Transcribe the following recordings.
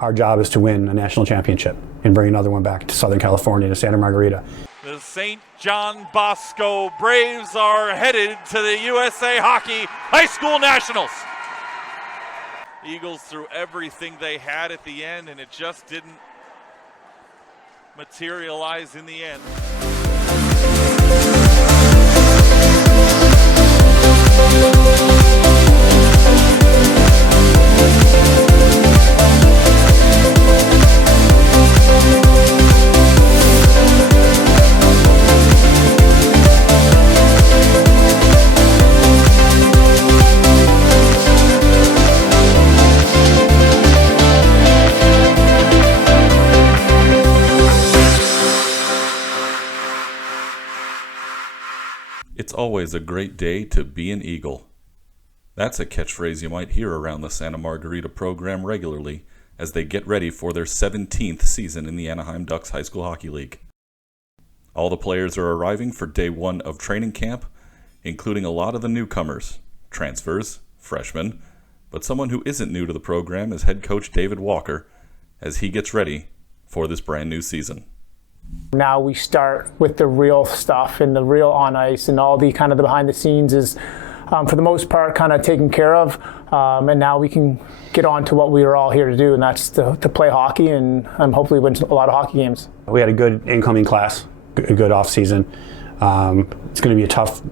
our job is to win a national championship and bring another one back to Southern California, to Santa Margarita. The St. John Bosco Braves are headed to the USA Hockey High School Nationals. Eagles threw everything they had at the end, and it just didn't materialize in the end. It's always a great day to be an Eagle. That's a catchphrase you might hear around the Santa Margarita program regularly as they get ready for their 17th season in the Anaheim Ducks High School Hockey League. All the players are arriving for day one of training camp, including a lot of the newcomers, transfers, freshmen, but someone who isn't new to the program is head coach David Walker as he gets ready for this brand new season. Now we start with the real stuff and the real on ice, and all the kind of the behind the scenes is for the most part kind of taken care of, and now we can get on to what we are all here to do, and that's to play hockey and hopefully win a lot of hockey games. We had a good incoming class, a good off season. It's going to be a tough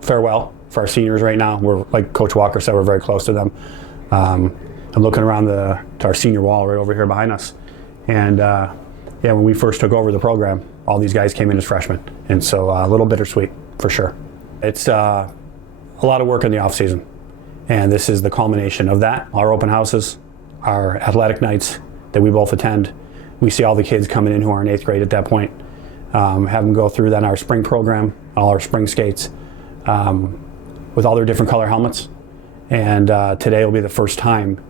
farewell for our seniors right now. We're, like Coach Walker said, we're very close to them. I'm looking around to our senior wall right over here behind us, and yeah, when we first took over the program, all these guys came in as freshmen, and so a little bittersweet for sure. It's a lot of work in the off season, and this is the culmination of that. Our open houses, our athletic nights that we both attend, we see all the kids coming in who are in 8th grade at that point, have them go through then our spring program, all our spring skates, with all their different color helmets, and today will be the first time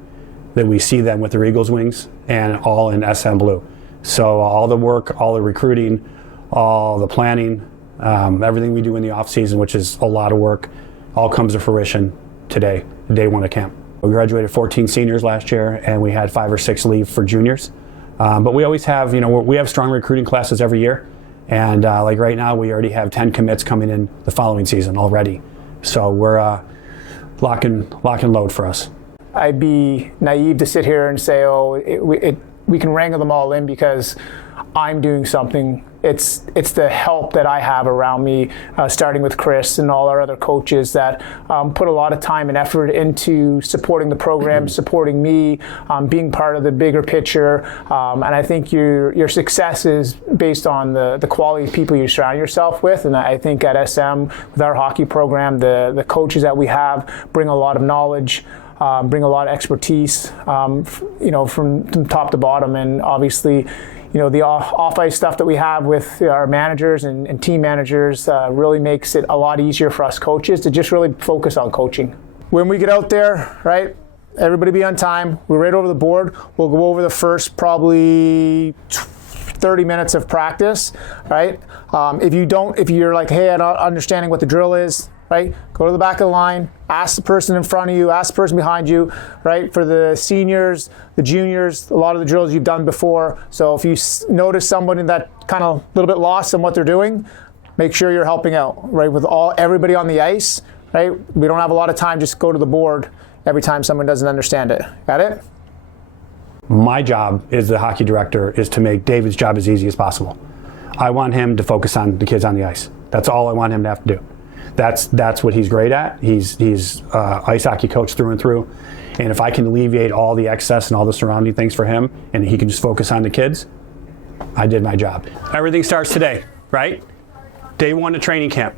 that we see them with their Eagles wings and all in SM blue. So all the work, all the recruiting, all the planning, everything we do in the off season, which is a lot of work, all comes to fruition today, day one of camp. We graduated 14 seniors last year, and we had 5 or 6 leave for juniors. But we always have, we have strong recruiting classes every year, and like right now, we already have 10 commits coming in the following season already. So we're lock and load for us. I'd be naive to sit here and say, we can wrangle them all in because I'm doing something. It's the help that I have around me, starting with Chris and all our other coaches that put a lot of time and effort into supporting the program, supporting me, being part of the bigger picture. And I think your success is based on the quality of people you surround yourself with. And I think at SM, with our hockey program, the coaches that we have bring a lot of knowledge, bring a lot of expertise, from top to bottom, and obviously, the off-ice stuff that we have with our managers and team managers really makes it a lot easier for us coaches to just really focus on coaching. When we get out there, right, everybody be on time. We're right over the board. We'll go over the first probably 30 minutes of practice, right? If you're like, hey, I'm not understanding what the drill is, right? Go to the back of the line, ask the person in front of you, ask the person behind you, right? For the seniors, the juniors, a lot of the drills you've done before. So if you notice somebody that kind of a little bit lost in what they're doing, make sure you're helping out, right? With everybody on the ice, right? We don't have a lot of time, just go to the board every time someone doesn't understand it. Got it? My job as the hockey director is to make David's job as easy as possible. I want him to focus on the kids on the ice. That's all I want him to have to do. That's what he's great at. He's ice hockey coach through and through. And if I can alleviate all the excess and all the surrounding things for him, and he can just focus on the kids, I did my job. Everything starts today, right? Day one of training camp.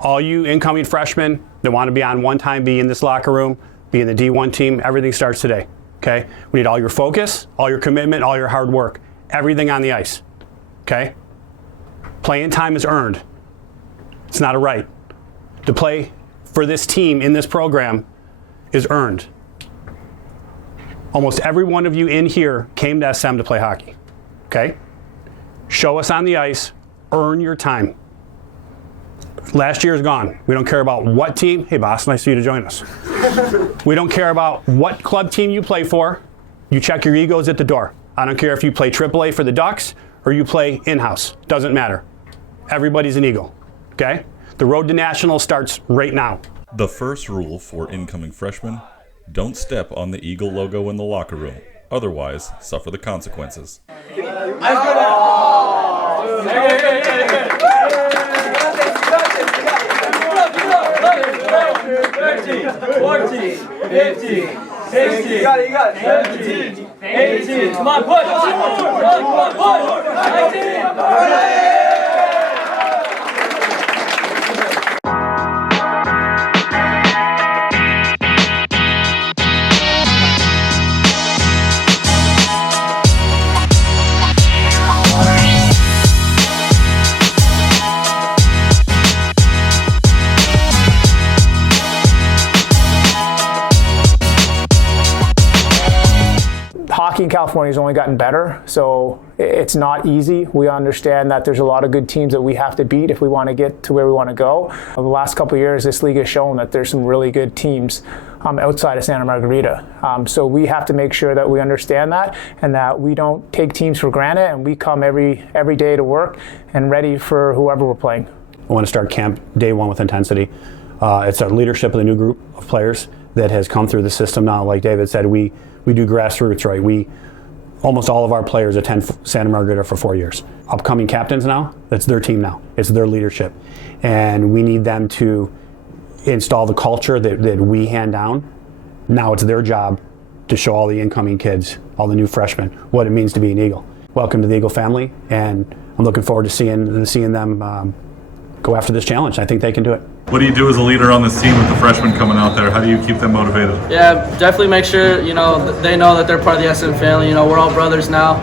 All you incoming freshmen that want to be on one time, be in this locker room, be in the D1 team, everything starts today, okay? We need all your focus, all your commitment, all your hard work, everything on the ice, okay? Playing time is earned. It's not a right. To play for this team in this program is earned. Almost every one of you in here came to SM to play hockey, okay? Show us on the ice, earn your time. Last year is gone. We don't care about what team. Hey, boss, nice of you to join us. We don't care about what club team you play for. You check your egos at the door. I don't care if you play AAA for the Ducks or you play in-house. Doesn't matter. Everybody's an Eagle, okay? The road to nationals starts right now. The first rule for incoming freshmen, don't step on the Eagle logo in the locker room. Otherwise, suffer the consequences. 14, 15, 16, you got it. 17, 18, come on, push! Come on, push! 19, Hockey in California has only gotten better, so it's not easy. We understand that there's a lot of good teams that we have to beat if we want to get to where we want to go. The last couple of years, this league has shown that there's some really good teams outside of Santa Margarita. So we have to make sure that we understand that and that we don't take teams for granted, and we come every day to work and ready for whoever we're playing. I want to start camp day one with intensity. It's our leadership of the new group of players that has come through the system now. Like David said, we do grassroots, right? Almost all of our players attend Santa Margarita for 4 years. Upcoming captains now, that's their team now. It's their leadership. And we need them to install the culture that we hand down. Now it's their job to show all the incoming kids, all the new freshmen, what it means to be an Eagle. Welcome to the Eagle family, and I'm looking forward to seeing them go after this challenge. I think they can do it. What do you do as a leader on this team with the freshmen coming out there? How do you keep them motivated? Yeah, definitely make sure, they know that they're part of the SM family. We're all brothers now.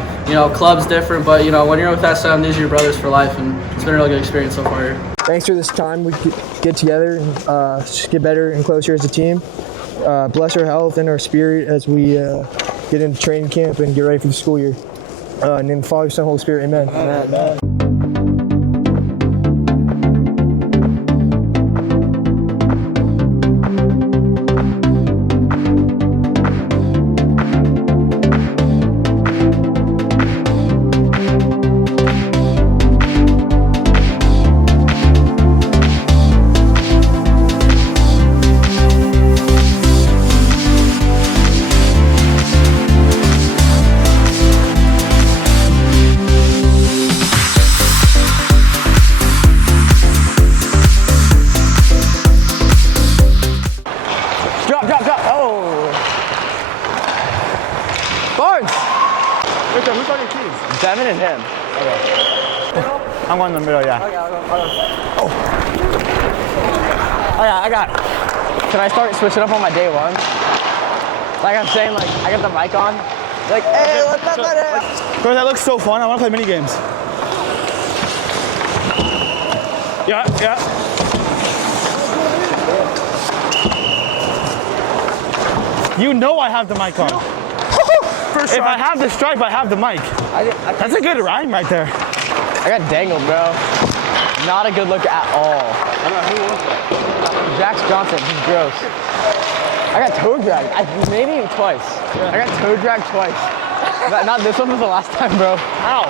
Club's different, but, when you're with SM, these are your brothers for life, and it's been a really good experience so far here. Thanks for this time we get together and just get better and closer as a team. Bless our health and our spirit as we get into training camp and get ready for the school year. In the Father, Son, Holy Spirit, amen. Amen. Who's on your team? Devin and him. Okay. I'm one in the middle, yeah. Oh. I got it. Can I start switching up on my day one? Like I'm saying, I got the mic on. Like, hey, what's up, buddy? Bro, that looks so fun. I want to play mini games. Yeah. You know I have the mic on. If I have the stripe, I have the mic. That's a good rhyme right there. I got dangled, bro. Not a good look at all. I don't know who was that. Jax Johnson, he's gross. I got toe dragged. Maybe twice. I got toe dragged twice. Not this one was the last time, bro. How?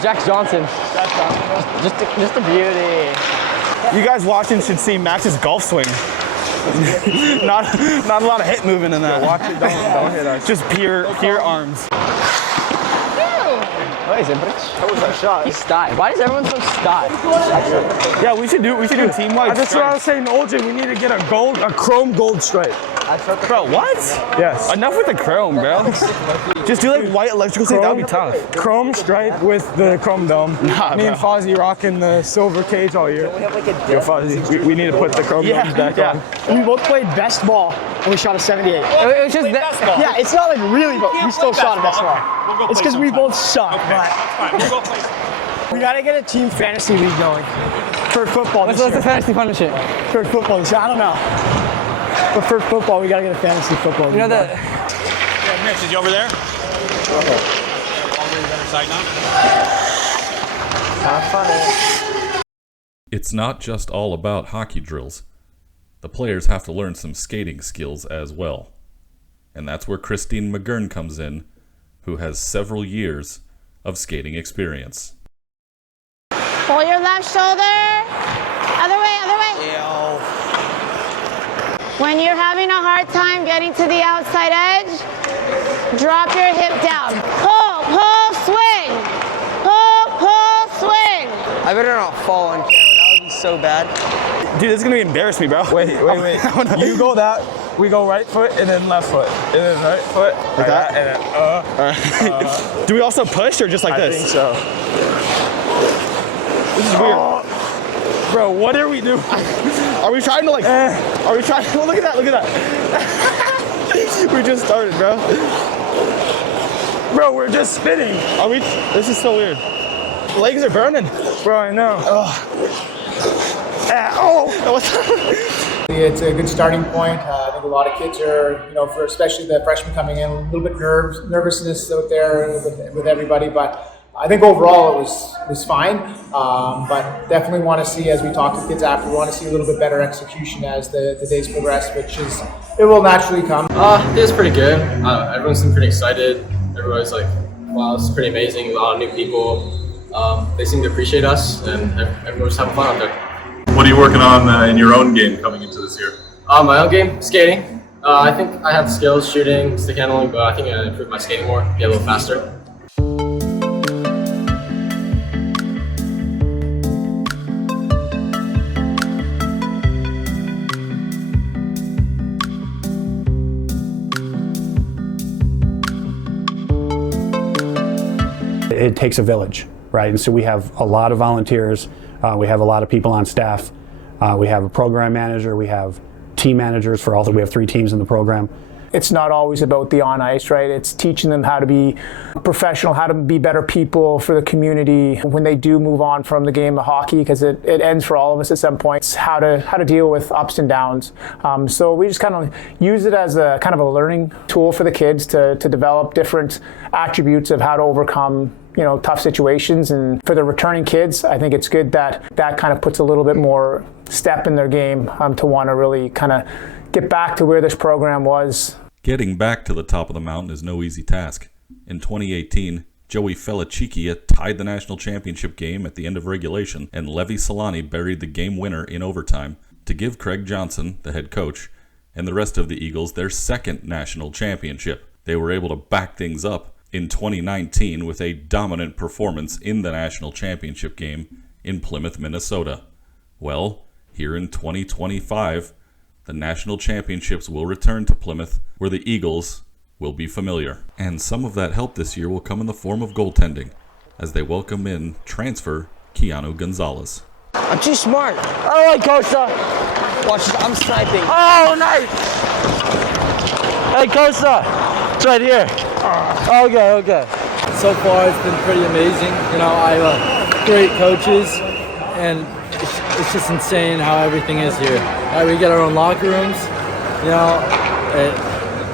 Jax Johnson. Jax Johnson. Just a beauty. You guys watching should see Max's golf swing. not a lot of hip movement in that. Watch it, don't hit us. Just pure arms. What is it, bitch? How was that shot? He's sty. Why is everyone so sty? Yeah, we should do team-wide. That's what I was saying to OJ. We need to get a chrome gold stripe. Bro, what? Yes. Enough with the chrome, bro. Just do white electrical tape. That would be tough. Chrome stripe with the chrome dome. Nah, me and Fozzie rocking the silver cage all year. Yo, Fozzie, we need to put the chrome domes back on. We both played best ball and we shot a 78. It was just that. Yeah, it's not really, but we still shot a best ball. It's because we both suck. Okay. Fine. We'll go play. We gotta get a team fantasy league going for football. What's the fantasy punishment? For football, I don't know. But for football, we gotta get a fantasy football league. You know that? Yeah, Mitch, is you over there? Okay. All the way to the other side now? It's not just all about hockey drills. The players have to learn some skating skills as well. And that's where Christine McGurn comes in, who has several years of skating experience. Pull your left shoulder. Other way, other way. Ew. When you're having a hard time getting to the outside edge, drop your hip down. Pull, pull, swing. Pull, pull, swing. I better not fall on camera. That would be so bad. Dude, this is gonna embarrass me, bro. Wait. You go that. We go right foot and then left foot. And then right foot. Like that? And then, all right. Do we also push or just like this? I think so. This is weird. Bro, what are we doing? Are we trying to like, are we trying, well, look at that. We just started, bro. Bro, we're just spinning. Are we, this is so weird. Legs are burning. Bro, I know. It's a good starting point. I think a lot of kids are, for especially the freshmen coming in, a little bit nervousness out there with everybody. But I think overall it was fine. But definitely want to see, as we talk to kids after, we want to see a little bit better execution as the days progress, it will naturally come. It's pretty good. Everyone seemed pretty excited. Everybody's like, wow, this is pretty amazing. A lot of new people. They seem to appreciate us, and everyone's having fun out there. What are you working on in your own game coming into this year? My own game, skating. I think I have the skills, shooting, stick handling, but I think I gotta improve my skating more, be a little faster. It takes a village, right? And so we have a lot of volunteers. We have a lot of people on staff. We have a program manager. We have team managers for we have 3 teams in the program. It's not always about the on ice, right? It's teaching them how to be professional, how to be better people for the community when they do move on from the game of hockey, because it ends for all of us at some point. It's how to deal with ups and downs. So we just kind of use it as a kind of a learning tool for the kids to develop different attributes of how to overcome tough situations. And for the returning kids, I think it's good that kind of puts a little bit more step in their game to want to really kind of get back to where this program was. Getting back to the top of the mountain is no easy task. In 2018, Joey Felicichia tied the national championship game at the end of regulation, and Levi Solani buried the game winner in overtime to give Craig Johnson, the head coach, and the rest of the Eagles their second national championship. They were able to back things up in 2019 with a dominant performance in the national championship game in Plymouth, Minnesota. Well, here in 2025, the national championships will return to Plymouth, where the Eagles will be familiar. And some of that help this year will come in the form of goaltending, as they welcome in transfer Keanu Gonzalez. I'm too smart. All right, Costa. Watch this. I'm sniping. Oh, nice. Hey, Costa. It's right here. Okay. So far, it's been pretty amazing. I have great coaches, and it's just insane how everything is here. We get our own locker rooms.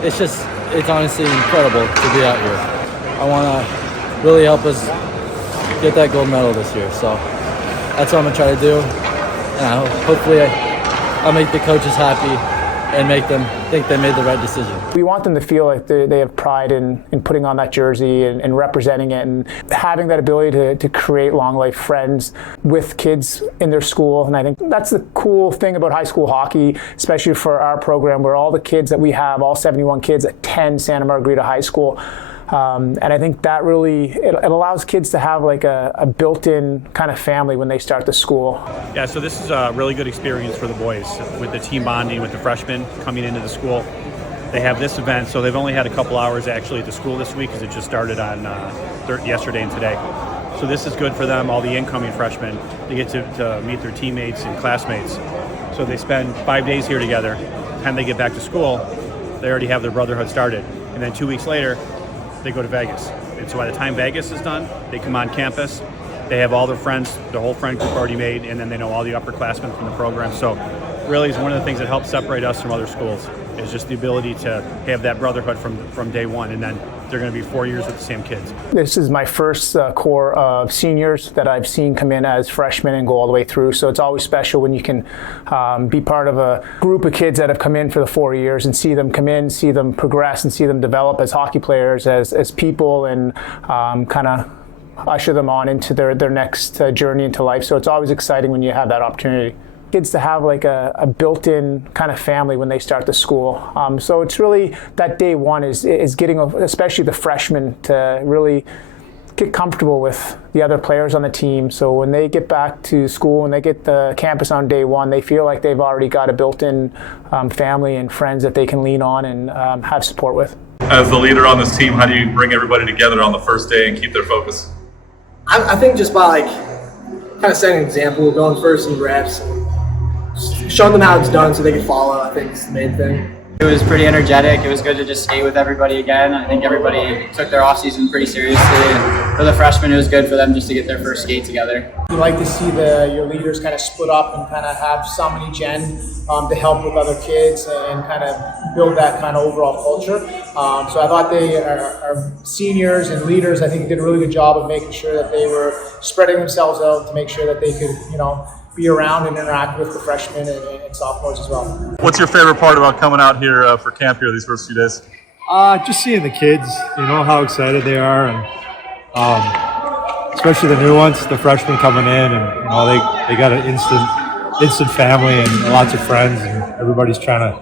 It's honestly incredible to be out here. I want to really help us get that gold medal this year. So that's what I'm gonna try to do. And hopefully, I'll make the coaches happy and make them think they made the right decision. We want them to feel like they have pride in putting on that jersey and representing it, and having that ability to create long life friends with kids in their school. And I think that's the cool thing about high school hockey, especially for our program, where all the kids that we have, all 71 kids, attend Santa Margarita High School. And I think that really, it allows kids to have like a built-in kind of family when they start the school. Yeah, so this is a really good experience for the boys with the team bonding with the freshmen coming into the school. They have this event, so they've only had a couple hours actually at the school this week because it just started on yesterday and today. So this is good for them, all the incoming freshmen. They get to meet their teammates and classmates. So they spend 5 days here together. By the time they get back to school, they already have their brotherhood started. And then 2 weeks later, they go to Vegas. And so by the time Vegas is done, they come on campus, they have all their friends, the whole friend group already made, and then they know all the upperclassmen from the program. So really is one of the things that helps separate us from other schools, is just the ability to have that brotherhood from day one. And then they're going to be 4 years with the same kids. This is my first core of seniors that I've seen come in as freshmen and go all the way through. So it's always special when you can be part of a group of kids that have come in for the 4 years and see them come in, see them progress, and see them develop as hockey players, as people, and kind of usher them on into their next journey into life. So it's always exciting when you have that opportunity. Kids to have like a built-in kind of family when they start the school. So it's really that day one is getting, especially the freshmen, to really get comfortable with the other players on the team. So when they get back to school and they get the campus on day one, they feel like they've already got a built-in family and friends that they can lean on and have support with. As the leader on this team, how do you bring everybody together on the first day and keep their focus? I think just by kind of setting an example, going first in reps, showing them how it's done so they can follow, I think is the main thing. It was pretty energetic. It was good to just skate with everybody again. I think everybody took their off-season pretty seriously. And for the freshmen, it was good for them just to get their first skate together. You like to see your leaders kind of split up and kind of have some in each end to help with other kids and kind of build that kind of overall culture. So I thought our seniors and leaders, I think, did a really good job of making sure that they were spreading themselves out to make sure that they could, be around and interact with the freshmen and sophomores as well. What's your favorite part about coming out here for camp here these first few days? Just seeing the kids, how excited they are, and especially the new ones, the freshmen coming in, and they got an instant family and lots of friends, and everybody's trying to,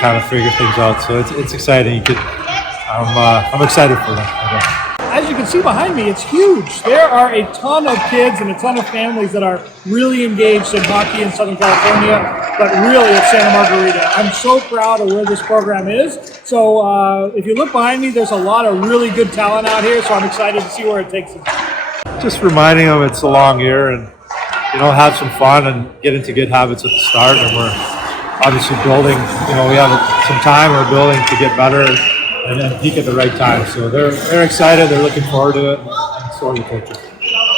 kind of figure things out. So it's exciting. I'm excited for them. As you can see behind me, it's huge. There are a ton of kids and a ton of families that are really engaged in hockey in Southern California, but really at Santa Margarita. I'm so proud of where this program is. So if you look behind me, there's a lot of really good talent out here, so I'm excited to see where it takes us. Just reminding them it's a long year, and have some fun and get into good habits at the start. And we're obviously building. We have some time. We're building to get better and then peak at the right time. So they're excited, they're looking forward to it, and so are the coaches.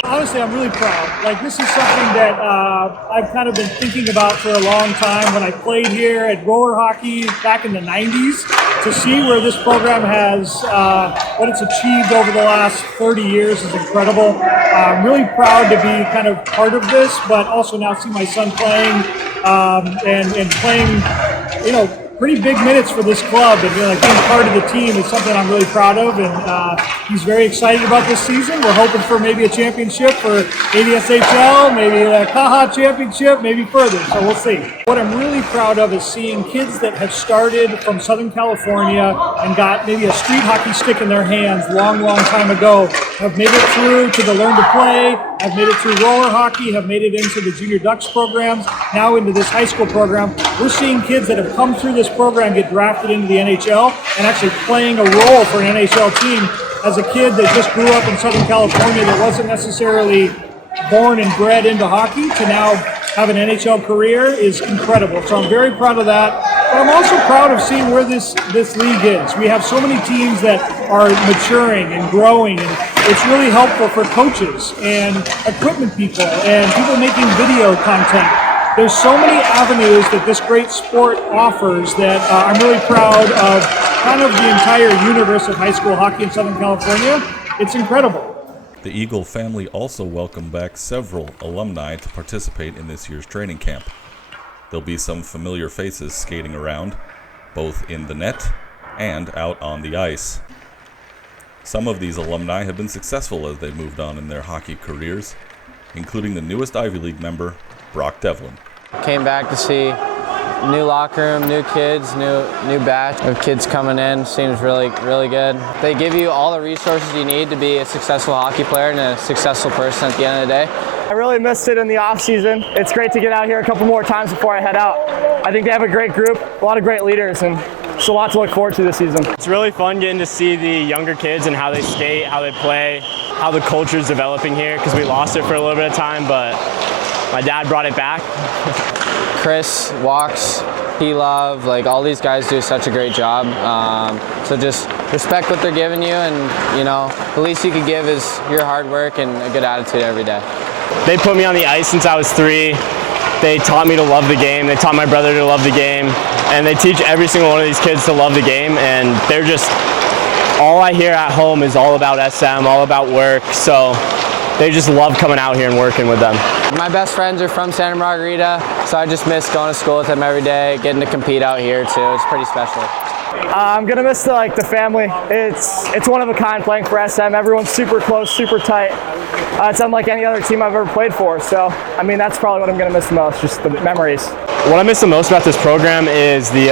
Honestly, I'm really proud. This is something that I've kind of been thinking about for a long time. When I played here at roller hockey back in the 90s, to see where this program has, what it's achieved over the last 30 years is incredible. I'm really proud to be kind of part of this, but also now see my son playing and playing, pretty big minutes for this club, and being part of the team is something I'm really proud of, and he's very excited about this season. We're hoping for maybe a championship for ADSHL, maybe a Caja championship, maybe further, so we'll see. What I'm really proud of is seeing kids that have started from Southern California and got maybe a street hockey stick in their hands long time ago, have made it through to the Learn to Play, have made it through roller hockey, have made it into the Junior Ducks programs, now into this high school program. We're seeing kids that have come through this program get drafted into the NHL and actually playing a role for an NHL team. As a kid that just grew up in Southern California that wasn't necessarily born and bred into hockey, to now have an NHL career is incredible. So I'm very proud of that. But I'm also proud of seeing where this league is. We have so many teams that are maturing and growing, and it's really helpful for coaches and equipment people and people making video content. There's so many avenues that this great sport offers that I'm really proud of kind of the entire universe of high school hockey in Southern California. It's incredible. The Eagle family also welcomed back several alumni to participate in this year's training camp. There'll be some familiar faces skating around, both in the net and out on the ice. Some of these alumni have been successful as they moved on in their hockey careers, including the newest Ivy League member, Brock Devlin. Came back to see new locker room, new kids, new batch of kids coming in. Seems really good. They give you all the resources you need to be a successful hockey player and a successful person at the end of the day. I really missed it in the off season. It's great to get out here a couple more times before I head out. I think they have a great group, a lot of great leaders, and there's a lot to look forward to this season. It's really fun getting to see the younger kids and how they skate, how they play, how the culture is developing here, because we lost it for a little bit of time, but my dad brought it back. Chris, Walks, P-Love, all these guys do such a great job. So just respect what they're giving you, and the least you could give is your hard work and a good attitude every day. They put me on the ice since I was 3. They taught me to love the game. They taught my brother to love the game. And they teach every single one of these kids to love the game. And they're just all I hear at home is all about SM, all about work. So they just love coming out here and working with them. My best friends are from Santa Margarita, so I just miss going to school with them every day, getting to compete out here too. It's pretty special. I'm gonna miss the family. It's one of a kind playing for SM. Everyone's super close, super tight. It's unlike any other team I've ever played for. So, I mean, that's probably what I'm gonna miss the most, just the memories. What I miss the most about this program is the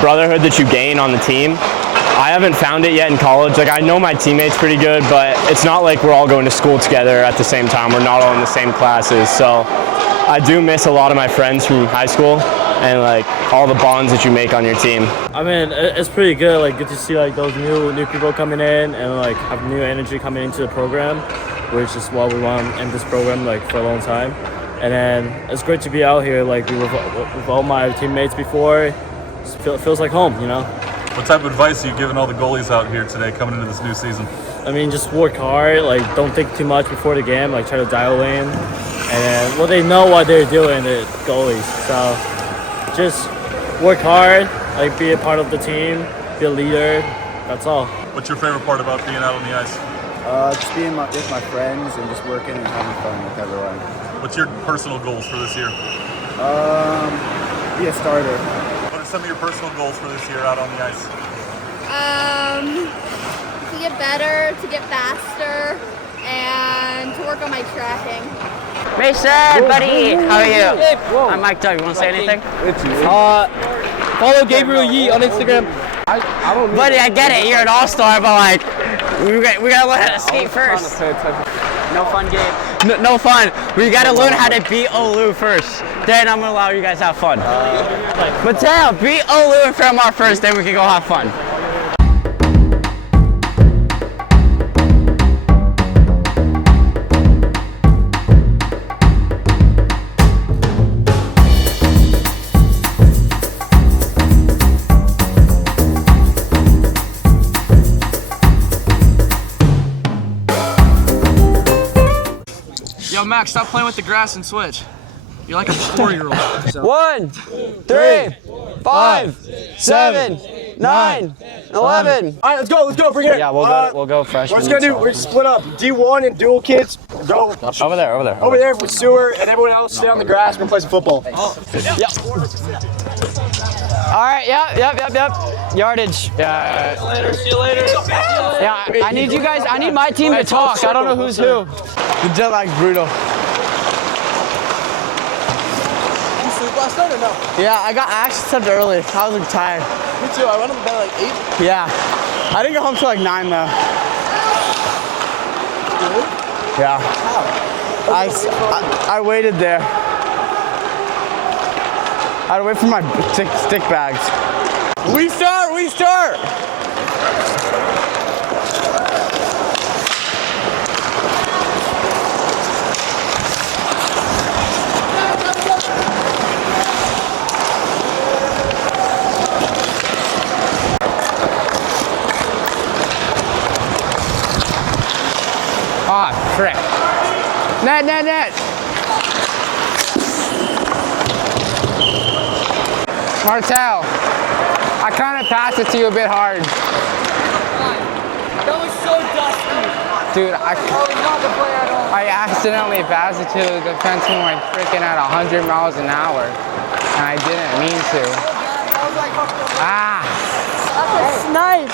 brotherhood that you gain on the team. I haven't found it yet in college. Like, I know my teammates pretty good, but it's not like we're all going to school together at the same time. We're not all in the same classes. So I do miss a lot of my friends from high school and like all the bonds that you make on your team. I mean, it's pretty good. Like, good to see like those new people coming in and like have new energy coming into the program, which is what we want in this program like for a long time. And then it's great to be out here like with all my teammates before. It feels like home, you know. What type of advice are you giving all the goalies out here today coming into this new season? I mean, just work hard. Like, don't think too much before the game. Like, try to dial in. And well, they know what they're doing, the goalies. So just work hard. Like, be a part of the team. Be a leader. That's all. What's your favorite part about being out on the ice? Just being with my friends and just working and having fun with everyone. What's your personal goals for this year? Be a starter. What are some of your personal goals for this year out on the ice? To get better, to get faster, and to work on my tracking. Mason, buddy, how are you? I'm Mike Doug. You want to say anything? Follow Gabriel Yee on Instagram. Buddy, I get it. You're an all-star, but like, we gotta learn how to skate first. No fun game. No fun. We gotta learn how to beat Olu first. Then I'm gonna allow you guys to have fun. Mateo, beat Olu and Fairmont first, then we can go have fun. Yo, Max, stop playing with the grass and switch. You're like a 4-year-old. 1, 3, 5, 7, 9, 11. All right, let's go. Bring it in. Yeah, we'll go freshman. We're just gonna do. We're split up. D1 and dual kids. Go Over there. over there with Sewer and everyone else. Stay on the grass. We're gonna play some football. Yep. All right. Yep. Yardage. Yeah. Later. See you later. Yeah. I need you guys. I need my team to talk. I don't know who's who. The jet lag's brutal. You sleep last night or no? Yeah, I got asked slept early. I was like tired. Me too. I went to bed like 8. Yeah. I didn't get home till like 9 though. Really? Yeah. I waited there. I had to wait for my stick bags. We start! Ah, frick. Net! Martel, I kind of passed it to you a bit hard. That was so dusty. Dude, That was not the play at all. I accidentally passed it to the defenseman like freaking at 100 miles an hour. And I didn't mean to. Ah! That's a snipe.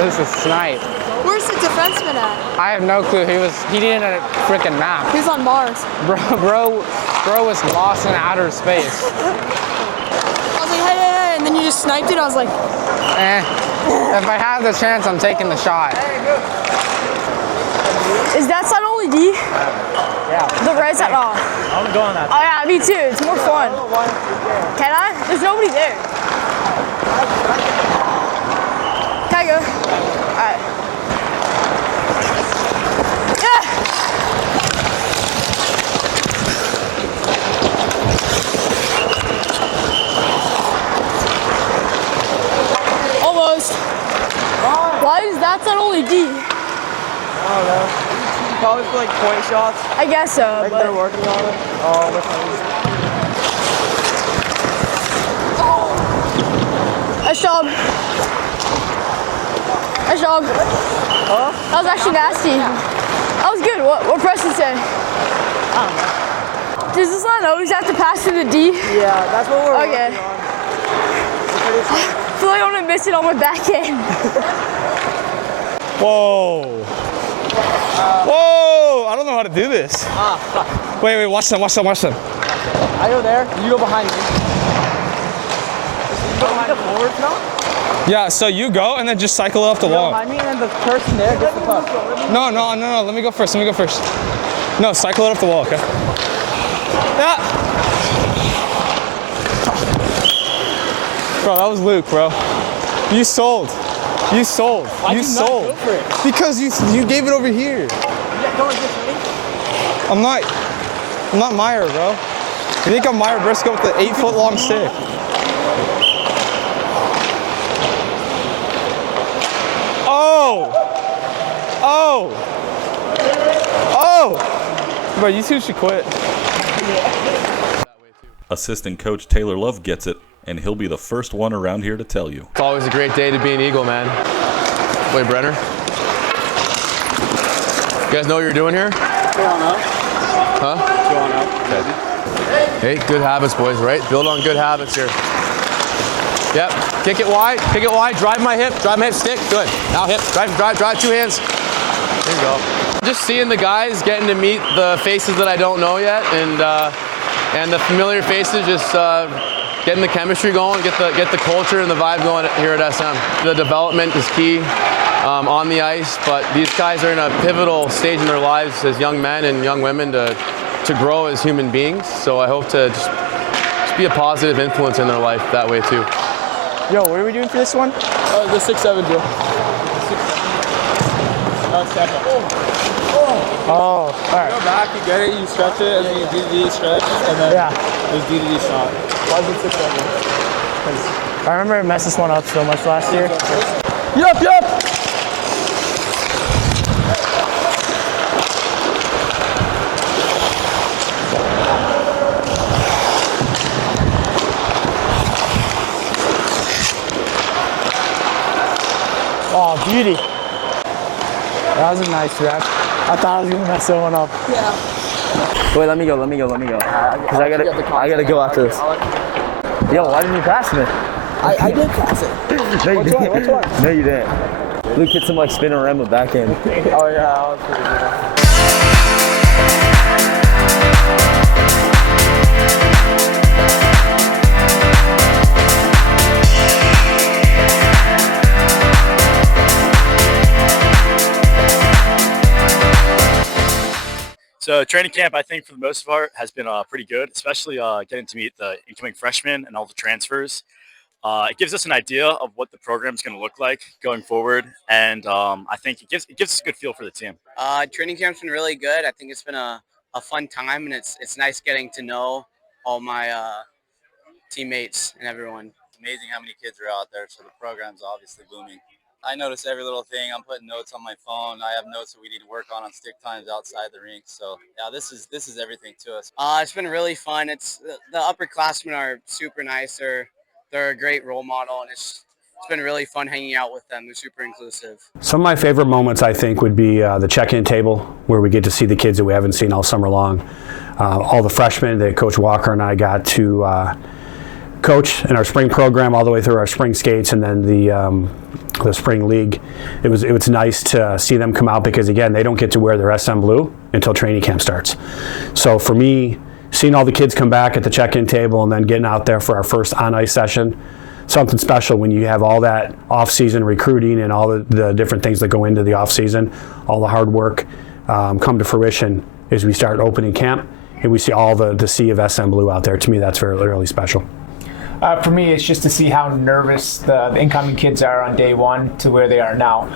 It was a snipe. Where's the defenseman at? I have no clue. He didn't have a freaking map. He's on Mars. Bro was lost in outer space. I was like, hey, and then you just sniped it. I was like, If I have the chance, I'm taking the shot. is that side only D? Yeah. The right side? Oh. I'm going that. Oh yeah, me too. It's more fun. Can I? There's nobody there. Can I go? Alright. Yeah! Almost. Why is that side only D? I don't know. Probably for like point shots. I guess so. Like they're working on it. Oh, that's nice. Nice job. That's all good. Huh? That was actually nasty. That was good. What Preston say? I don't know. Does this line always have to pass to the D? Yeah, that's what we're okay. working on. I feel like I'm gonna miss it on my back end. Whoa. Whoa! I don't know how to do this. Wait, watch them. I go there, you go behind me. You go behind the forwards now? Yeah, so you go and then just cycle it off the wall. Behind me and then the person there gets the puck. No, let me go first. No, cycle it off the wall, okay? Yeah. Bro, that was Luke, bro. You sold. Why'd you not go for it? Because you gave it over here. Yeah, going this way? I'm not Meyer, bro. You think I'm Meyer Briscoe with the 8-foot-long stick? Oh! Bro, you two should quit. Assistant coach Taylor Love gets it, and he'll be the first one around here to tell you. It's always a great day to be an Eagle, man. Wait, Brenner? You guys know what you're doing here? Huh? Okay. Hey, good habits, boys, right? Build on good habits here. Yep, kick it wide, drive my hip, stick, good. Now hip, drive 2 hands. There you go. Just seeing the guys, getting to meet the faces that I don't know yet, and the familiar faces, just getting the chemistry going, get the culture and the vibe going here at SM. The development is key on the ice, but these guys are in a pivotal stage in their lives as young men and young women to grow as human beings. So I hope to just be a positive influence in their life that way too. Yo, what are we doing for this one? The 6-7 drill. Oh, all right. Go back, you get it, you stretch it, and then you DDD stretch, and then there's DDD shot. Why is it 6-7? I remember I messed this one up so much last year. Yup! Oh, beauty. That was a nice rep. I thought I was gonna mess that one up. Yeah. Wait, let me go. Cause I gotta go after this. Yo, why didn't you pass me? I did pass it. No, you didn't. Which one? No, you didn't. Luke hit some like spin-a-rama backhand. Oh yeah, that was pretty good. So training camp, I think for the most part, has been pretty good, especially getting to meet the incoming freshmen and all the transfers. It gives us an idea of what the program is going to look like going forward, and I think it gives us a good feel for the team. Training camp's been really good. I think it's been a fun time, and it's nice getting to know all my teammates and everyone. It's amazing how many kids are out there, so the program's obviously booming. I notice every little thing. I'm putting notes on my phone. I have notes that we need to work on stick times outside the rink. So yeah, this is everything to us. It's been really fun. The upperclassmen are super nice. They're a great role model, and it's been really fun hanging out with them. They're super inclusive. Some of my favorite moments, I think, would be the check-in table, where we get to see the kids that we haven't seen all summer long. All the freshmen that Coach Walker and I got to coach in our spring program all the way through our spring skates and then the spring league. It was nice to see them come out because, again, they don't get to wear their SM blue until training camp starts. So for me, seeing all the kids come back at the check-in table and then getting out there for our first on-ice session, something special when you have all that off-season recruiting and all the different things that go into the off-season, all the hard work come to fruition as we start opening camp and we see all the sea of SM blue out there. To me, that's really special. For me, it's just to see how nervous the incoming kids are on day one to where they are now,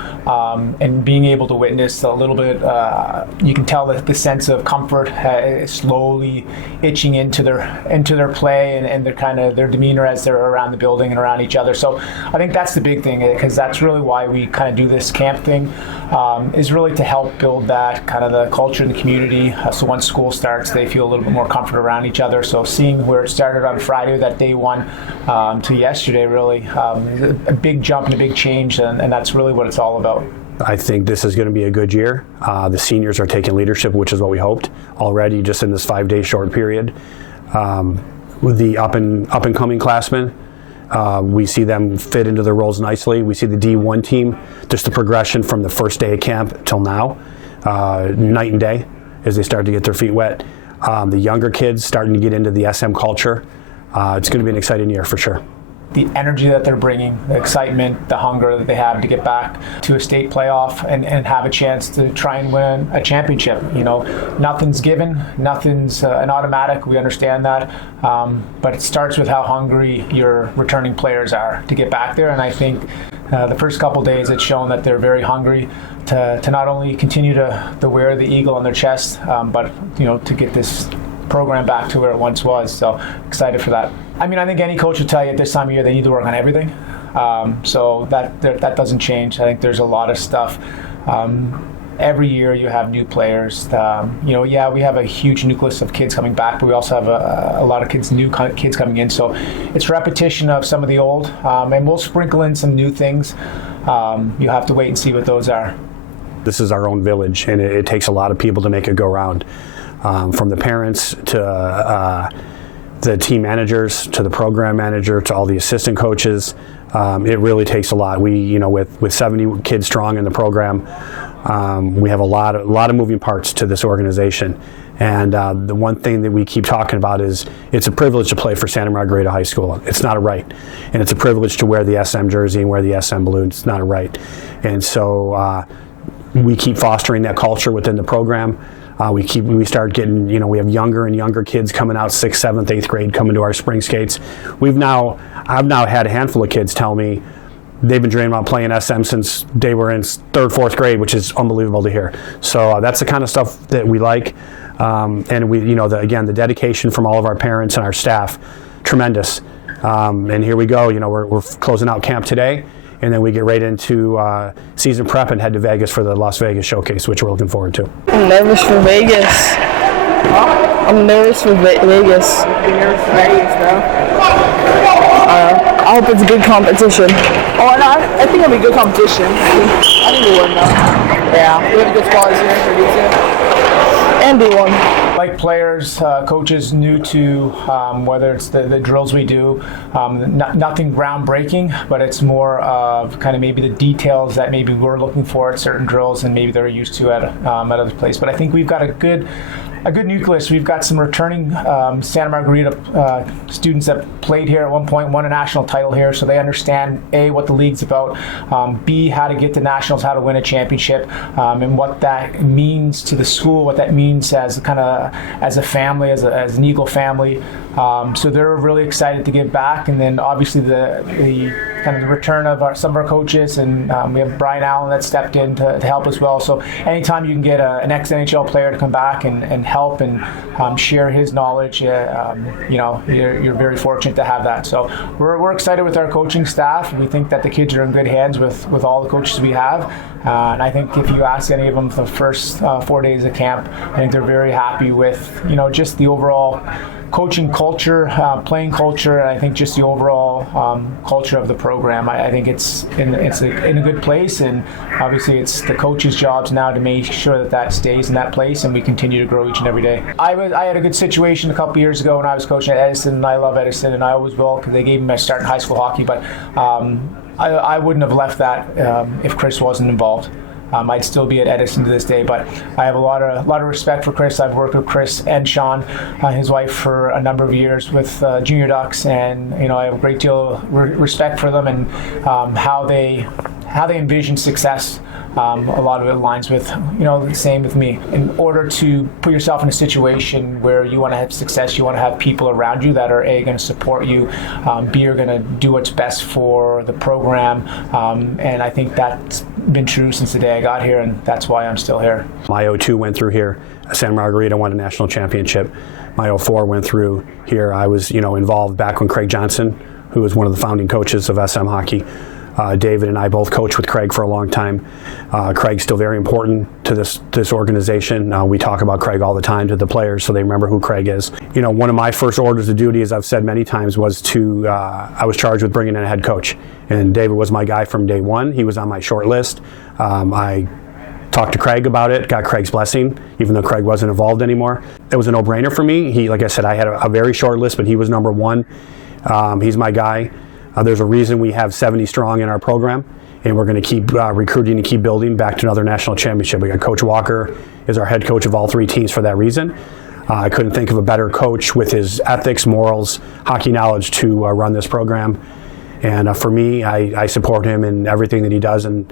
and being able to witness a little bit. You can tell that the sense of comfort slowly itching into their play and their demeanor as they're around the building and around each other. So I think that's the big thing, because that's really why we kind of do this camp thing, is really to help build that kind of the culture in the community. So once school starts, they feel a little bit more comfort around each other. So seeing where it started on Friday, that day one. to yesterday, really. A big jump and a big change, and that's really what it's all about. I think this is going to be a good year. The seniors are taking leadership, which is what we hoped already just in this 5-day short period. With the up and coming classmen, we see them fit into their roles nicely. We see the D1 team, just the progression from the first day of camp till now, night and day as they start to get their feet wet. The younger kids starting to get into the SM culture. It's going to be an exciting year for sure. The energy that they're bringing, the excitement, the hunger that they have to get back to a state playoff and have a chance to try and win a championship. You know, nothing's given, nothing's an automatic. We understand that, but it starts with how hungry your returning players are to get back there. And I think the first couple of days, it's shown that they're very hungry to not only continue to wear the eagle on their chest, but to get this program back to where it once was. So excited for that. I mean, I think any coach will tell you at this time of year they need to work on everything. So that doesn't change. I think there's a lot of stuff. Every year you have new players. We have a huge nucleus of kids coming back, but we also have a lot of new kids coming in. So it's repetition of some of the old, and we'll sprinkle in some new things. You have to wait and see what those are. This is our own village, and it takes a lot of people to make it go round. From the parents to the team managers to the program manager to all the assistant coaches. It really takes a lot. We, with 70 kids strong in the program, we have a lot of moving parts to this organization. And the one thing that we keep talking about is it's a privilege to play for Santa Margarita High School. It's not a right. And it's a privilege to wear the SM jersey and wear the SM balloon. It's not a right. And so we keep fostering that culture within the program. We start getting, we have younger and younger kids coming out 6th, 7th, 8th grade coming to our spring skates. I've now had a handful of kids tell me they've been dreaming about playing SM since they were in 3rd, 4th grade, which is unbelievable to hear. So that's the kind of stuff that we like. And we, the dedication from all of our parents and our staff, tremendous. And here we go, we're closing out camp today. And then we get right into season prep and head to Vegas for the Las Vegas showcase, which we're looking forward to. I'm nervous for Vegas. I'm nervous for Vegas. You're nervous for Vegas, bro? I hope it's a good competition. Oh, no, I think it'll be a good competition. I think we'll win, though. Yeah, we have a good squad this year for D2. And D1. Like players, coaches new to whether it's the drills we do, nothing groundbreaking, but it's more of kind of maybe the details that maybe we're looking for at certain drills and maybe they're used to at other places. But I think we've got a good nucleus. We've got some returning Santa Margarita students that played here at one point, won a national title here, so they understand A, what the league's about, B, how to get to nationals, how to win a championship, and what that means to the school, what that means as a family, as an Eagle family. So they're really excited to get back, and then obviously the kind of the return of some of our coaches, and we have Brian Allen that stepped in to help as well. So anytime you can get an ex-NHL player to come back and help and share his knowledge, you're very fortunate to have that. So we're excited with our coaching staff. We think that the kids are in good hands with all the coaches we have. And I think if you ask any of them the first 4 days of camp, I think they're very happy with just the overall coaching culture, playing culture, and I think just the overall culture of the program. I think it's in a good place, and obviously it's the coaches' jobs now to make sure that stays in that place, and we continue to grow each and every day. I had a good situation a couple years ago when I was coaching at Edison, and I love Edison, and I always will because they gave me my start in high school hockey, but I wouldn't have left that if Chris wasn't involved. I'd still be at Edison to this day, but I have a lot of respect for Chris. I've worked with Chris and Sean, his wife, for a number of years with Junior Ducks, and I have a great deal of respect for them and how they envision success. A lot of it aligns with, the same with me. In order to put yourself in a situation where you want to have success, you want to have people around you that are A, going to support you, B, are going to do what's best for the program, and I think that's been true since the day I got here, and that's why I'm still here. My 02 went through here. Santa Margarita won a national championship. My 04 went through here. I was, involved back when Craig Johnson, who was one of the founding coaches of SM hockey, David and I both coached with Craig for a long time. Craig's still very important to this organization. We talk about Craig all the time to the players, so they remember who Craig is. You know, one of my first orders of duty, as I've said many times, was to I was charged with bringing in a head coach, and David was my guy from day one. He was on my short list. I talked to Craig about it, got Craig's blessing, even though Craig wasn't involved anymore. It was a no-brainer for me. He, like I said, I had a very short list, but he was number one. He's my guy. There's a reason we have 70 strong in our program, and we're going to keep recruiting and keep building back to another national championship. We got Coach Walker is our head coach of all 3 teams for that reason. I couldn't think of a better coach with his ethics, morals, hockey knowledge to run this program. And for me, I support him in everything that he does, and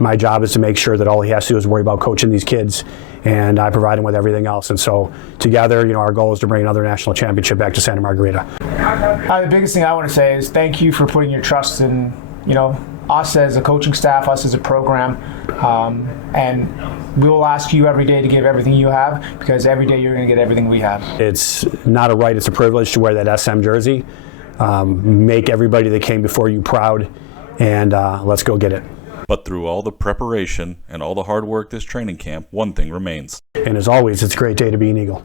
my job is to make sure that all he has to do is worry about coaching these kids, and I provide him with everything else. And so together, you know, our goal is to bring another national championship back to Santa Margarita. The biggest thing I want to say is thank you for putting your trust in, you know, us as a coaching staff, us as a program, and we will ask you every day to give everything you have, because every day you're going to get everything we have. It's not a right, it's a privilege to wear that SM jersey. Make everybody that came before you proud, and let's go get it. But through all the preparation and all the hard work this training camp, one thing remains. And as always, it's a great day to be an Eagle.